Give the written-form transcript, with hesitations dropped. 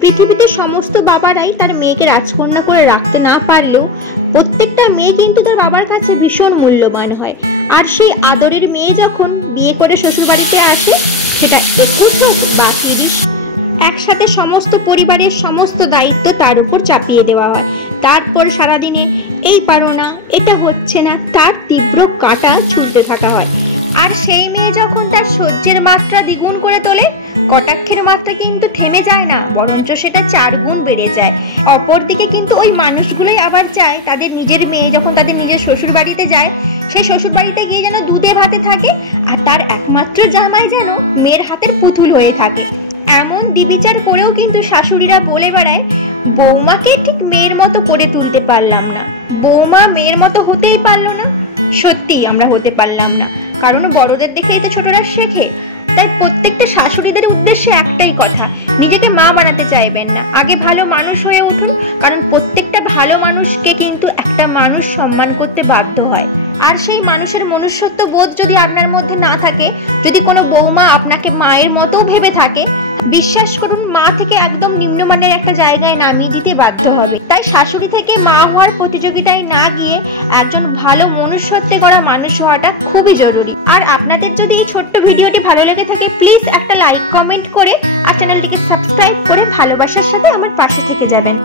পৃথিবীতে সমস্ত বাবারাই তার মেয়েকে রাজকন্যা করে রাখতে না পারলেও প্রত্যেকটা মেয়ে কিন্তু তার বাবার কাছে ভীষণ মূল্যবান হয়। আর সেই আদরের মেয়ে যখন বিয়ে করে শ্বশুরবাড়িতে আসে, সেটা 21 হোক বা 30, একসাথে সমস্ত পরিবারের সমস্ত দায়িত্ব তার উপর চাপিয়ে দেওয়া হয়। তারপর সারাদিনে এই পারো না, এটা হচ্ছে না, তার তীব্র কাঁটা ছুলতে থাকা হয়। আর সেই মেয়ে যখন তার সহ্যের মাত্রা দ্বিগুণ করে তোলে, কটাক্ষের মাত্রা কিন্তু থেমে যায় না, বরঞ্চ সেটা 4 গুণ বেড়ে যায়। অপরদিকে কিন্তু ওই মানুষগুলোই আবার চায় তাদের নিজের মেয়ে যখন তাদের নিজের শ্বশুর বাড়িতে যায়, সেই শ্বশুর বাড়িতে গিয়ে যেন দুধে ভাতে থাকে, আর তার একমাত্র জামাই যেন মেয়ের হাতের পুতুল হয়ে থাকে। এমন দ্বিবিচার করেও কিন্তু শাশুড়িরা বলে বেড়ায়, বৌমাকে ঠিক মেয়ের মতো করে তুলতে পারলাম না, বৌমা মেয়ের মতো হতেই পারলো না। সত্যিই আমরা হতে পারলাম না, কারণ বড়দের দেখেই তো ছোটরা শেখে। তাই প্রত্যেকটা শাশুড়িদের উদ্দেশ্যে একটাই কথা, নিজেকে মা বানাতে চাইবেন না, আগে ভালো মানুষ হয়ে উঠুন, কারণ প্রত্যেকটা ভালো মানুষকে কিন্তু একটা মানুষ সম্মান করতে বাধ্য হয়। আর সেই মানুষের মনুষ্যত্ব বোধ যদি আপনার মধ্যে না থাকে, যদি কোনো বৌমা আপনাকে মায়ের মতোও ভেবে থাকে, বিশ্বাস করুন মা থেকে একদম নিম্নমানের একটা জায়গায় নামিয়ে দিতে বাধ্য হবে। তাই শাশুড়ি থেকে মা হওয়ার প্রতিযোগিতায় না গিয়ে একজন ভালো মনুষ্যত্বে গড়া মানুষ হওয়াটা খুবই জরুরি। আর আপনাদের যদি এই ছোট্ট ভিডিওটি ভালো লেগে থাকে, প্লিজ একটা লাইক কমেন্ট করে আর চ্যানেলটিকে সাবস্ক্রাইব করে ভালোবাসার সাথে আমার পাশে থেকে যাবেন।